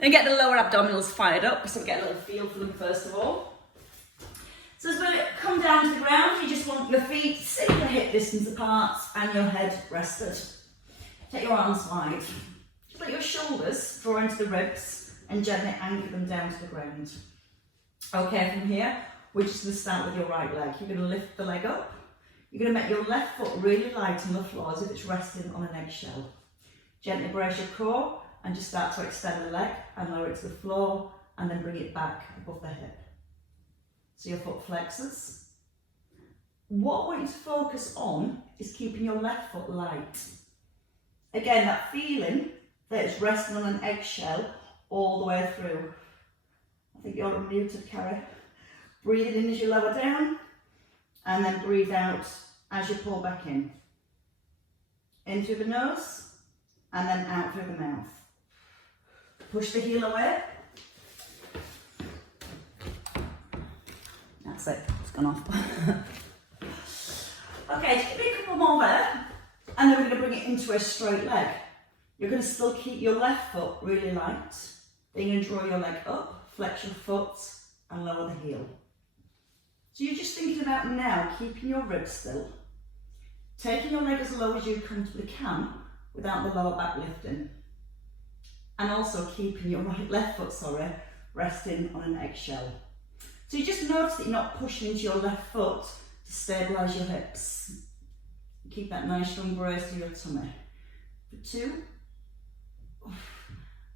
And get the lower abdominals fired up, so we get a little feel for them first of all. So as we come down to the ground, you just want your feet sitting at hip distance apart and your head rested. Take your arms wide. Just let your shoulders draw into the ribs and gently anchor them down to the ground. Okay, from here, we're just going to start with your right leg. You're going to lift the leg up. You're going to make your left foot really light on the floor as if it's resting on an eggshell. Gently brace your core and just start to extend the leg and lower it to the floor and then bring it back above the hip. So your foot flexes. What I want you to focus on is keeping your left foot light. Again, that feeling that it's resting on an eggshell all the way through. I think you're unmuted, Carrie. Breathe in as you lower down and then breathe out as you pull back in. In through the nose and then out through the mouth. Push the heel away. That's it, it's gone off. Okay, just give me a couple more there, and then we're going to bring it into a straight leg. You're going to still keep your left foot really light. Then you're going to draw your leg up, flex your foot, and lower the heel. So you're just thinking about now keeping your ribs still, taking your leg as low as you comfortably can without the lower back lifting, and also keeping your left foot, resting on an eggshell. So you just notice that you're not pushing into your left foot to stabilise your hips. Keep that nice strong brace to your tummy. For 2,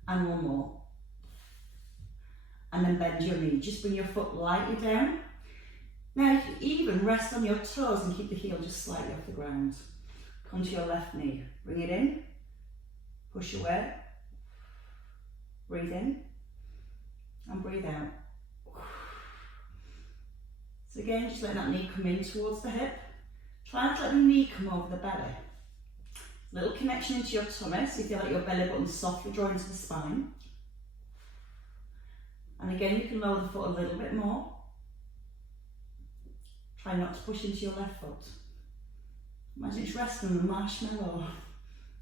and 1 more. And then bend your knee. Just bring your foot lightly down. Now you can even rest on your toes and keep the heel just slightly off the ground. Come to your left knee. Bring it in. Push away. Breathe in. And breathe out. So again, just let that knee come in towards the hip. Try not to let the knee come over the belly. Little connection into your tummy, so you feel like your belly button softly drawing to the spine. And again, you can lower the foot a little bit more. Try not to push into your left foot. Imagine it's resting on a marshmallow.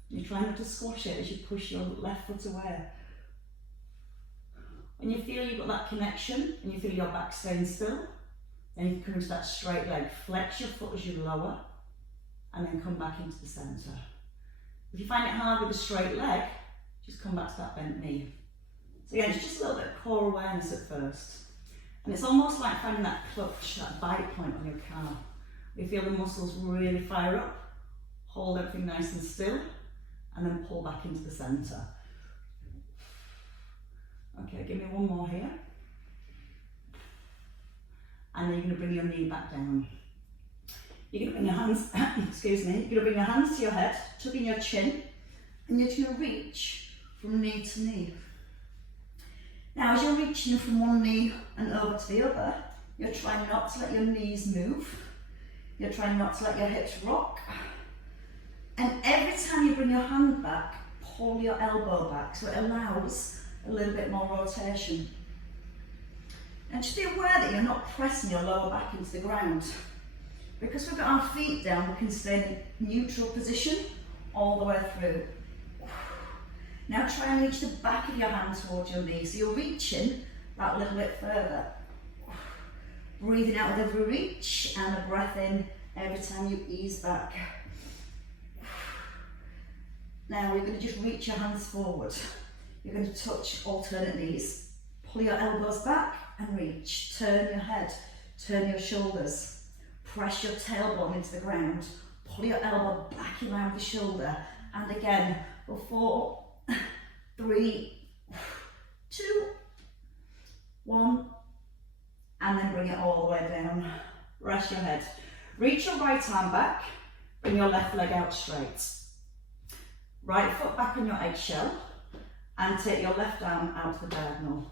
You try not to squash it as you push your left foot away. When you feel you've got that connection and you feel your back staying still, then you can come into that straight leg. Flex your foot as you lower and then come back into the centre. If you find it hard with a straight leg, just come back to that bent knee. So again, it's just a little bit of core awareness at first. And it's almost like finding that clutch, that bite point on your calf. You feel the muscles really fire up, hold everything nice and still, and then pull back into the centre. Okay, give me 1 more here. And then you're going to bring your knee back down. You're going to bring your hands, excuse me, you're going to bring your hands to your head, tucking your chin, and you're just going to reach from knee to knee. Now, as you're reaching from one knee and over to the other, you're trying not to let your knees move. You're trying not to let your hips rock. And every time you bring your hand back, pull your elbow back so it allows a little bit more rotation. And just be aware that you're not pressing your lower back into the ground. Because we've got our feet down, we can stay in a neutral position all the way through. Now try and reach the back of your hand towards your knee. So you're reaching that little bit further. Breathing out with every reach and a breath in every time you ease back. Now you're going to just reach your hands forward. You're going to touch alternate knees. Pull your elbows back and reach. Turn your head, turn your shoulders. Press your tailbone into the ground. Pull your elbow back around the shoulder. And again, for 4, 3, 2, 1. And then bring it all the way down. Rest your head. Reach your right arm back. Bring your left leg out straight. Right foot back on your eggshell. And take your left arm out to the diagonal.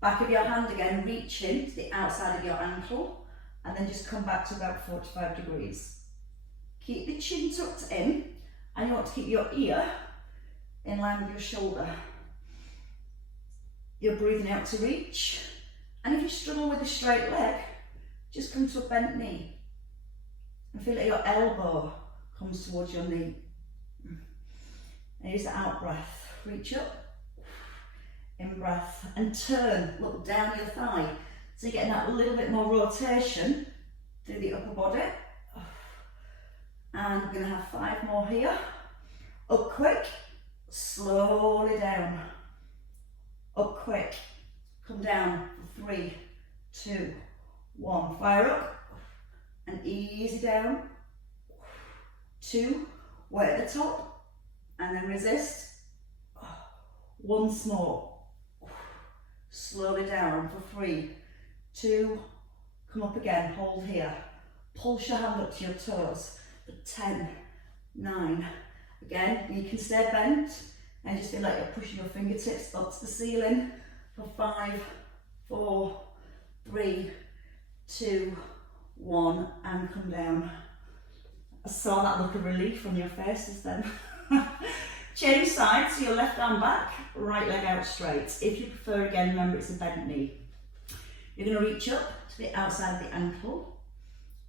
Back of your hand again, reach in to the outside of your ankle. And then just come back to about 45 degrees. Keep the chin tucked in. And you want to keep your ear in line with your shoulder. You're breathing out to reach. And if you struggle with a straight leg, just come to a bent knee. And feel like your elbow comes towards your knee. And use the out breath. Reach up. in breath, and turn, look down your thigh. So you're getting that little bit more rotation through the upper body. And we're going to have 5 more here. Up quick, slowly down. Up quick, come down, 3, 2, 1. Fire up, and easy down. 2, way at the top, and then resist. Once more. Slowly down for 3, 2, come up again, hold here. Pulse your hand up to your toes for 10, 9. Again, you can stay bent and just feel like you're pushing your fingertips up to the ceiling for 5, 4, 3, 2, 1, and come down. I saw that look of relief on your faces then. Change sides, so your left arm back, right leg out straight. If you prefer, again, remember it's a bent knee. You're going to reach up to the outside of the ankle,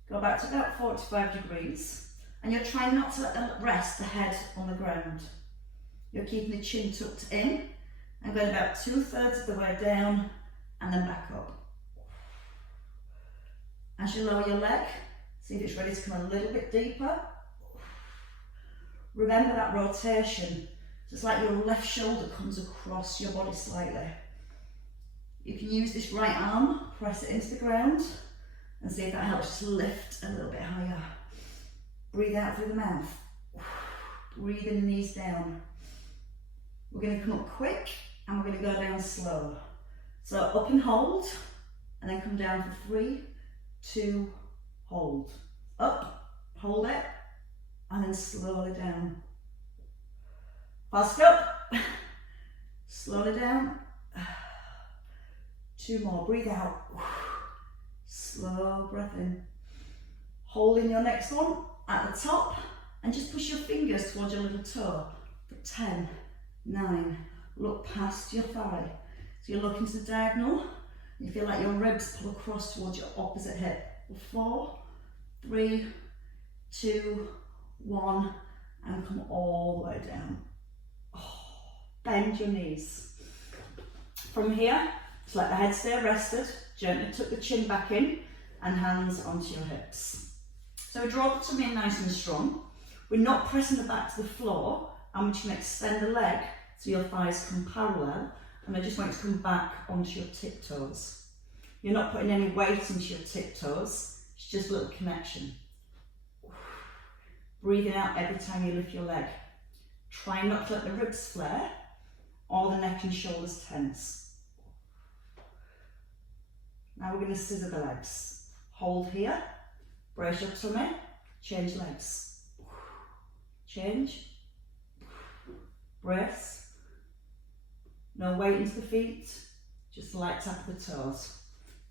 go back to about 45 degrees, and you're trying not to rest the head on the ground. You're keeping the chin tucked in, and going about 2/3 of the way down, and then back up. As you lower your leg, see if it's ready to come a little bit deeper. Remember that rotation. So it's like your left shoulder comes across your body slightly. You can use this right arm, press it into the ground, and see if that helps you to lift a little bit higher. Breathe out through the mouth. Breathe in the knees down. We're going to come up quick, and we're going to go down slow. So up and hold, and then come down for 3, 2, hold. Up, hold it, and then slowly down. Fast up, slowly down. 2 more, breathe out. Slow breath in. Holding your next one at the top, and just push your fingers towards your little toe for 10, 9, look past your thigh. So you're looking to the diagonal, you feel like your ribs pull across towards your opposite hip. 4, 3, 2, 1, and come all the way down. Bend your knees. From here, just let the head stay rested, gently tuck the chin back in and hands onto your hips. So we draw the tummy in nice and strong. We're not pressing the back to the floor, and we're just going to extend the leg so your thighs come parallel, and I just want you to come back onto your tiptoes. You're not putting any weight into your tiptoes, it's just a little connection. Breathing out every time you lift your leg. Try not to let the ribs flare or the neck and shoulders tense. Now we're going to scissor the legs. Hold here, brace your tummy, change legs. Change, brace, no weight into the feet, just a light tap of the toes.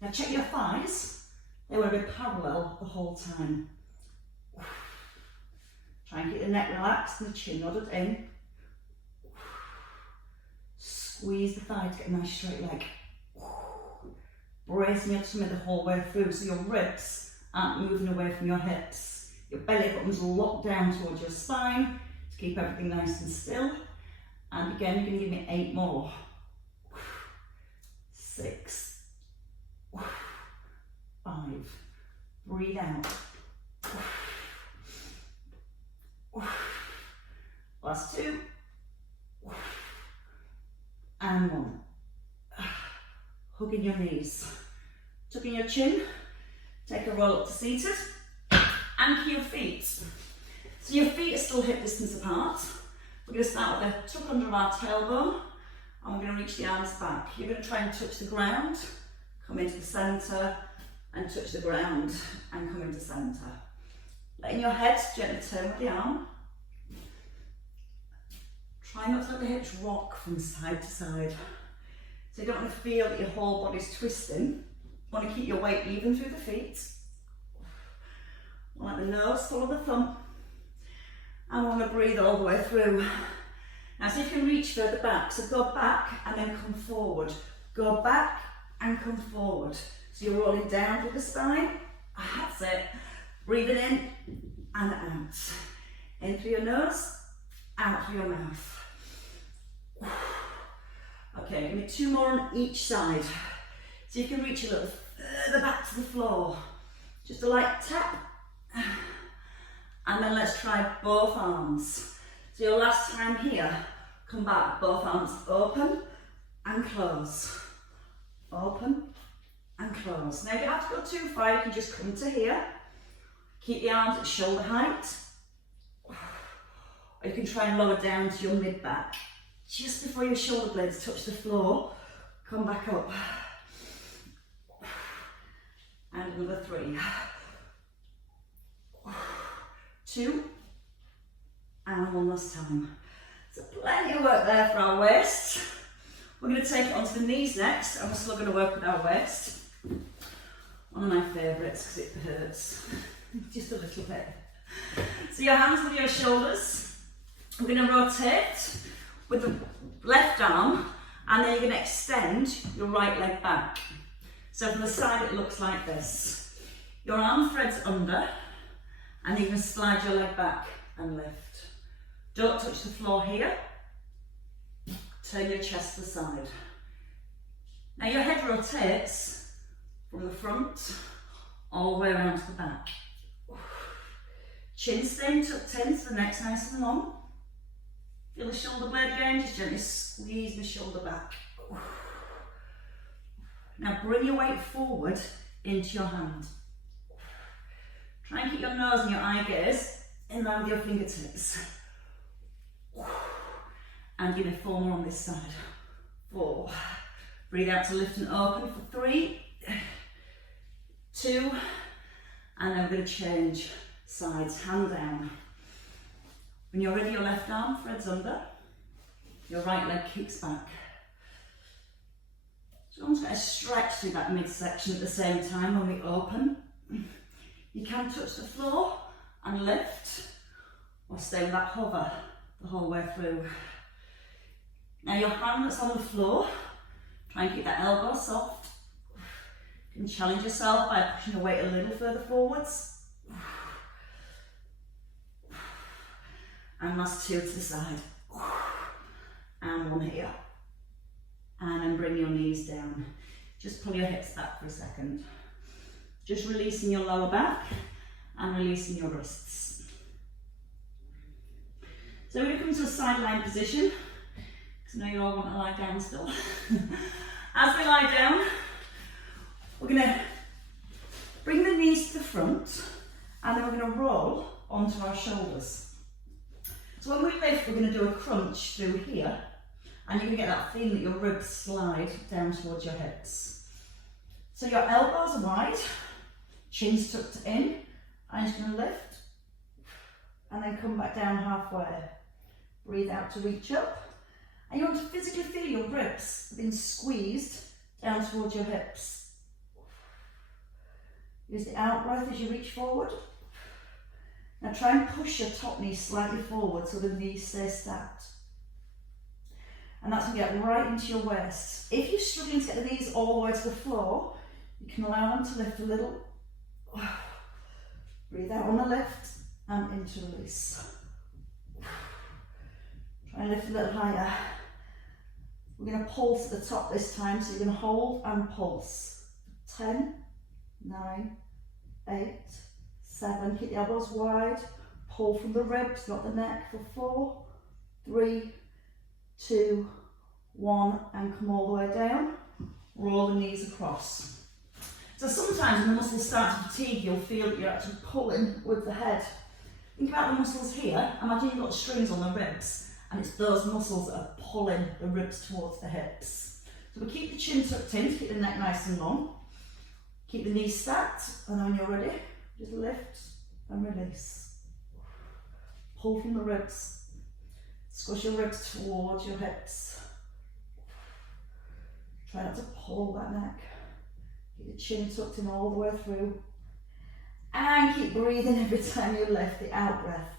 Now check your thighs, they want to be parallel the whole time. Try and keep the neck relaxed and the chin nodded in. Squeeze the thigh to get a nice straight leg. Bracing your tummy the whole way through so your ribs aren't moving away from your hips. Your belly button's locked down towards your spine to keep everything nice and still. And again, you're going to give me 8 more. 6, 5, breathe out. Last 2, and 1. Hugging your knees, tucking your chin, take a roll up to seated, anchor your feet. So your feet are still hip distance apart. We're going to start with a tuck under our tailbone, and we're going to reach the arms back. You're going to try and touch the ground, come into the centre, and touch the ground, and come into centre. Letting your head gently turn with the arm. Try not to let the hips rock from side to side. So you don't want to feel that your whole body's twisting. You want to keep your weight even through the feet. Let the nose follow the thumb. And we want to breathe all the way through. Now see if you can reach further back. So go back and then come forward. Go back and come forward. So you're rolling down through the spine. That's it. Breathing in and out. In through your nose, out through your mouth. Okay, give me 2 more on each side. So you can reach a little further back to the floor. Just a light tap. And then let's try both arms. So your last time here, come back, both arms open and close. Open and close. Now you don't have to go too far, you can just come to here. Keep the arms at shoulder height. Or you can try and lower down to your mid-back. Just before your shoulder blades touch the floor, come back up. And another 3. 2. And one last time. So plenty of work there for our waist. We're going to take it onto the knees next, and we're still going to work with our waist. One of my favourites because it hurts. Just a little bit. So your hands with your shoulders. We're going to rotate with the left arm, and then you're going to extend your right leg back. So from the side it looks like this. Your arm threads under, and you're going to slide your leg back and lift. Don't touch the floor here. Turn your chest to the side. Now your head rotates from the front all the way around to the back. Chin staying tucked in so the neck's nice and long. Feel the shoulder blade again, just gently squeeze the shoulder back. Now bring your weight forward into your hand. Try and keep your nose and your eye gaze in line with your fingertips. And give me 4 more on this side. 4. Breathe out to lift and open for 3, 2, and then we're going to change sides, hand down. When you're ready, your left arm threads under, your right leg kicks back. So I'm just going to stretch through that midsection at the same time when we open. You can touch the floor and lift, or stay with that hover the whole way through. Now your hand that's on the floor, try and keep that elbow soft. You can challenge yourself by pushing the weight a little further forwards. And last 2 to the side. And 1 here. And then bring your knees down. Just pull your hips back for a second. Just releasing your lower back and releasing your wrists. So we're going to come to a sideline position. Because I know you all want to lie down still. As we lie down, we're going to bring the knees to the front, and then we're going to roll onto our shoulders. So when we lift, we're going to do a crunch through here, and you're going to get that feeling that your ribs slide down towards your hips. So your elbows are wide, chin's tucked in, and you're going to lift, and then come back down halfway. Breathe out to reach up, and you want to physically feel your ribs being squeezed down towards your hips. Use the out breath as you reach forward. Now try and push your top knee slightly forward so the knees stay stacked. And that's going to get right into your waist. If you're struggling to get the knees all the way to the floor, you can allow them to lift a little. Breathe out on the lift and into release. Try and lift a little higher. We're going to pulse at the top this time, so you're going to hold and pulse. 10, 9, 8, 7, keep the elbows wide, pull from the ribs, not the neck, for 4, 3, 2, 1, and come all the way down. Roll the knees across. So sometimes when the muscles start to fatigue, you'll feel that you're actually pulling with the head. Think about the muscles here. Imagine you've got strings on the ribs, and it's those muscles that are pulling the ribs towards the hips. So we keep the chin tucked in to keep the neck nice and long. Keep the knees stacked, and then when you're ready, just lift and release. Pull from the ribs. Squish your ribs towards your hips. Try not to pull that neck. Keep the chin tucked in all the way through. And keep breathing every time you lift, the out breath.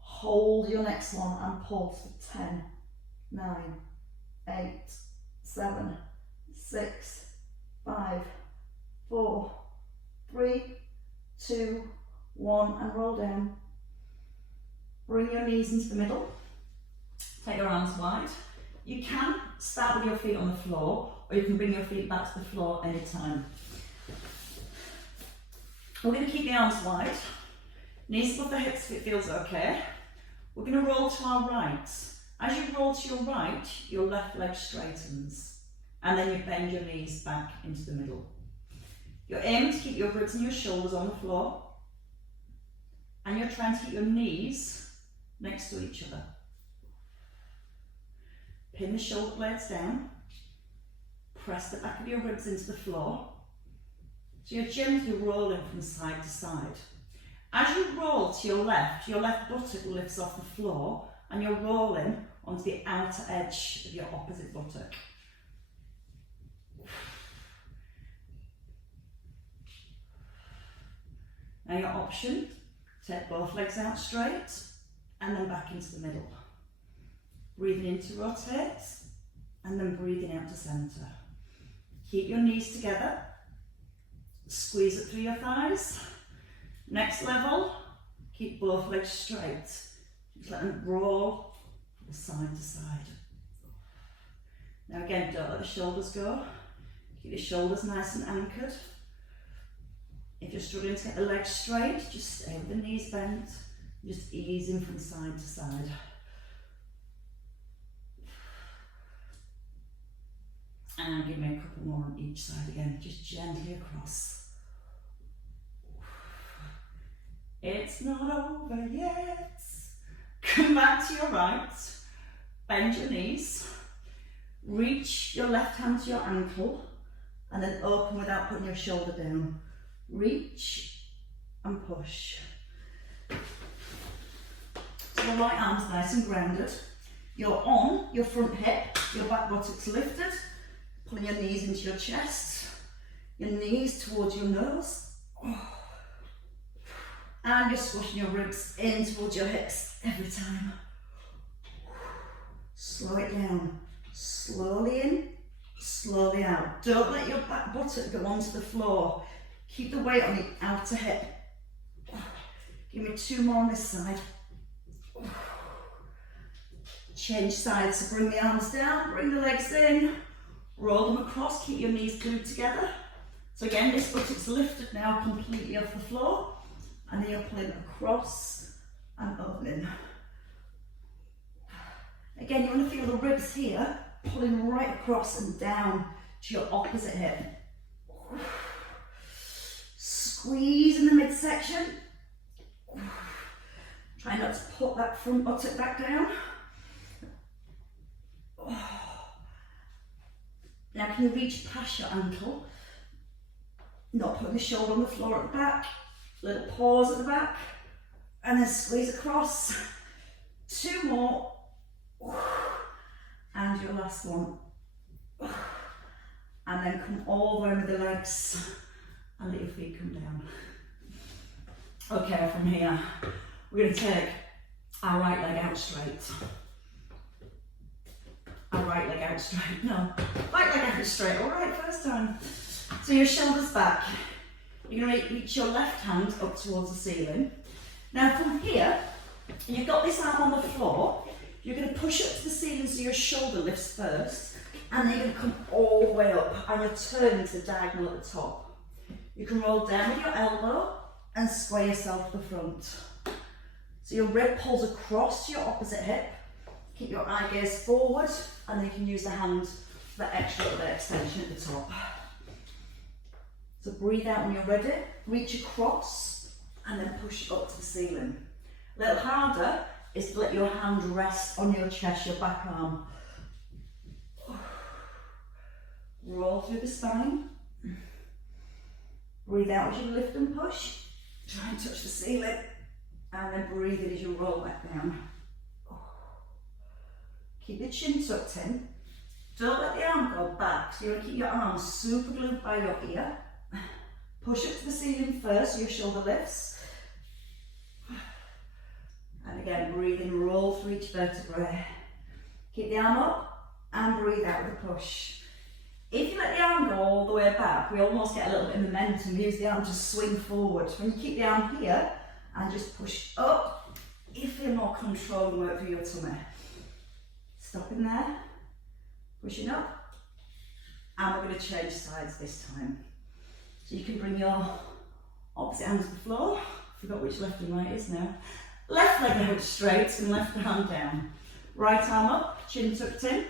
Hold your next one and pulse for 10, 9, 8, 7, 6, 5, 4, 3, 2, 1, and roll down. Bring your knees into the middle. Take your arms wide. You can start with your feet on the floor, or you can bring your feet back to the floor anytime. We're going to keep the arms wide, knees above the hips if it feels okay. We're going to roll to our right. As you roll to your right, your left leg straightens, and then you bend your knees back into the middle. You're aiming to keep your ribs and your shoulders on the floor, and you're trying to keep your knees next to each other. Pin the shoulder blades down, press the back of your ribs into the floor, so you're gently rolling from side to side. As you roll to your left buttock lifts off the floor, and you're rolling onto the outer edge of your opposite buttock. Now your option, take both legs out straight and then back into the middle. Breathing in to rotate and then breathing out to centre. Keep your knees together, squeeze it through your thighs. Next level, keep both legs straight. Just let them roll from side to side. Now again, don't let the shoulders go. Keep the shoulders nice and anchored. If you're struggling to get the legs straight, just stay with the knees bent, just easing from side to side. And give me a couple more on each side again, just gently across. It's not over yet. Come back to your right, bend your knees, reach your left hand to your ankle, and then open without putting your shoulder down. Reach and push. So the right arm's nice and grounded. You're on your front hip, your back buttocks lifted, pulling your knees into your chest, your knees towards your nose, and you're squashing your ribs in towards your hips every time. Slow it down, slowly in, slowly out. Don't let your back buttock go onto the floor. Keep the weight on the outer hip. Give me 2 more on this side. Change sides, so bring the arms down, bring the legs in, roll them across, keep your knees glued together. So again, this buttock's lifted now completely off the floor, and then you're pulling across and opening. Again, you want to feel the ribs here, pulling right across and down to your opposite hip. Squeeze in the midsection. Try not to put that front buttock back down. Now can you reach past your ankle? Not putting the shoulder on the floor at the back. Little pause at the back. And then squeeze across. 2 more. And your last one. And then come all the way with the legs. And let your feet come down. Okay, from here, we're going to take our right leg out straight. Our right leg out straight. No, right leg out straight. All right, first time. So your shoulders back. You're going to reach your left hand up towards the ceiling. Now from here, you've got this arm on the floor. You're going to push up to the ceiling so your shoulder lifts first. And then you're going to come all the way up and you're turning to diagonal at the top. You can roll down with your elbow and square yourself to the front. So your rib pulls across to your opposite hip. Keep your eye gaze forward, and then you can use the hand for the extra little bit of extension at the top. So breathe out when you're ready. Reach across and then push up to the ceiling. A little harder is to let your hand rest on your chest, your back arm. Roll through the spine. Breathe out as you lift and push. Try and touch the ceiling. And then breathe in as you roll back down. Keep your chin tucked in. Don't let the arm go back. So you want to keep your arms super glued by your ear. Push up to the ceiling first so your shoulder lifts. And again, breathe in, roll through each vertebrae. Keep the arm up and breathe out with a push. If you let the arm go all the way back, we almost get a little bit of momentum. Use the arm to swing forward. When you keep the arm here and just push up, you feel more control and work through your tummy. Stopping there, pushing up, and we're going to change sides this time. So you can bring your opposite hand to the floor. I forgot which left and right is now. Left leg out straight and left hand down. Right arm up, chin tucked in.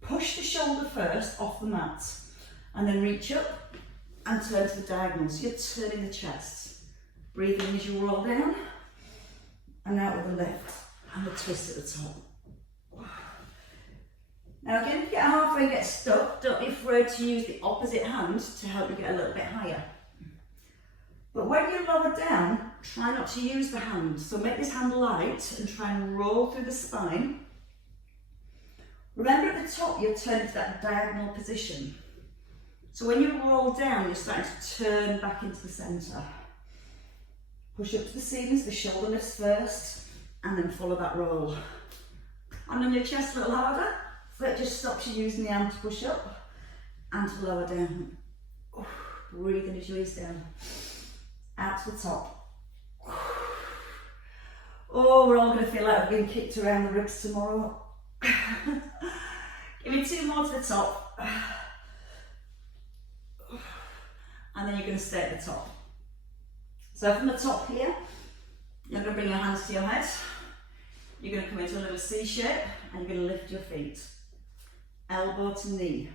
Push the shoulder first off the mat, and then reach up and turn to the diagonal. So you're turning the chest. Breathe in as you roll down, and out with the lift and the twist at the top. Now again, if you get halfway and get stuck, don't be afraid to use the opposite hand to help you get a little bit higher. But when you lower down, try not to use the hand. So make this hand light and try and roll through the spine. Remember at the top, you're turning to that diagonal position. So when you roll down, you're starting to turn back into the centre. Push up to the ceiling, so the shoulder lifts first, and then follow that roll. And on your chest a little harder, so it just stops you using the arm to push up and to lower down. Breathe in as you ease down. Out to the top. Oh, we're all going to feel like we're being kicked around the ribs tomorrow. Give me 2 more to the top. And then you're going to stay at the top. So from the top here, you're going to bring your hands to your head. You're going to come into a little C shape and you're going to lift your feet. Elbow to knee.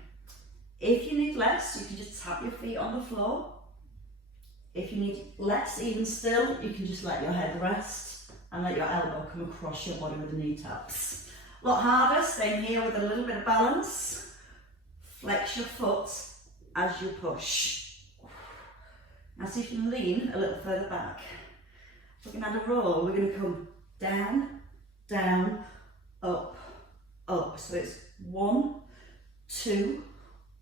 If you need less, you can just tap your feet on the floor. If you need less, even still, you can just let your head rest and let your elbow come across your body with the knee taps. A lot harder, staying here with a little bit of balance. Flex your foot as you push. Now see if you can lean a little further back. We're going to add a roll. We're going to come down, down, up, up. So it's 1, 2,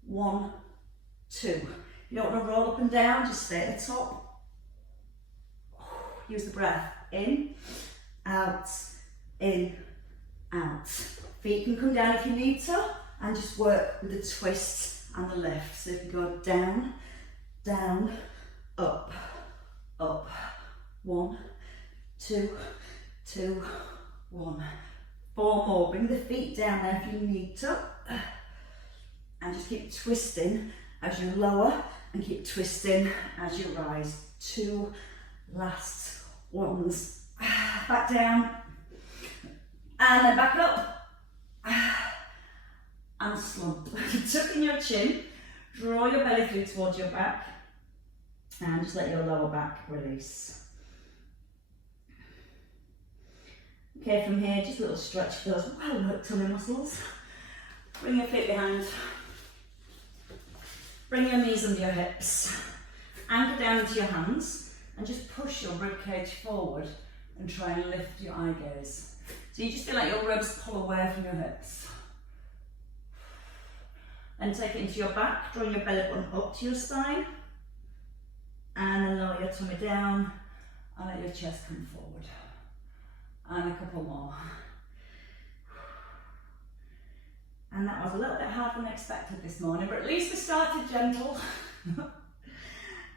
1, 2. You don't want to roll up and down, just stay at the top. Use the breath. In, out, out. Feet can come down if you need to, and just work with the twist and the lift. So you can go down, down, up, up. 1, 2, 2, 1. 4 more. Bring the feet down there if you need to. And just keep twisting as you lower and keep twisting as you rise. 2 last ones. Back down. And then back up. And slump. Tuck in your chin. Draw your belly through towards your back. And just let your lower back release. Okay, from here, just a little stretch for those well-worked tummy muscles. Bring your feet behind. Bring your knees under your hips. Anchor down into your hands and just push your ribcage forward and try and lift your eye gaze. So you just feel like your ribs pull away from your hips. Then take it into your back, drawing your belly button up to your spine. And then lower your tummy down and let your chest come forward. And a couple more. And that was a little bit harder than expected this morning, but at least we started gentle.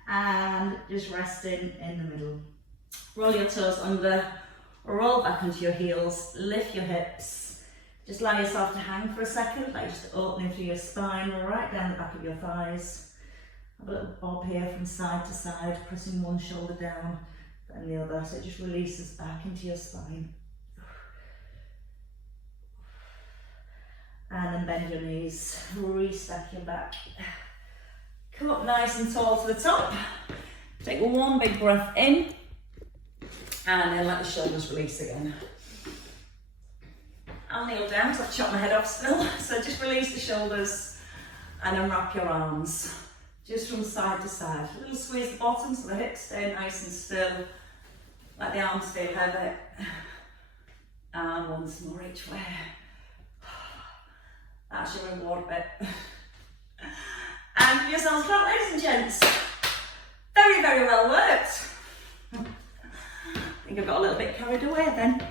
And just resting in the middle. Roll your toes under, roll back onto your heels, lift your hips. Just allow yourself to hang for a second, like just opening through your spine, right down the back of your thighs. Have a little bob here from side to side, pressing one shoulder down, then the other, so it just releases back into your spine. And then bend your knees, restack your back. Come up nice and tall to the top. Take one big breath in, and then let the shoulders release again. I'll kneel down because I've chopped my head off still. So just release the shoulders and unwrap your arms. Just from side to side. A little squeeze the bottom so the hips stay nice and still. Let the arms feel heavy. And once more each way. That's your reward bit. And give yourselves a clap, ladies and gents. Very, very well worked. I think I got a little bit carried away then.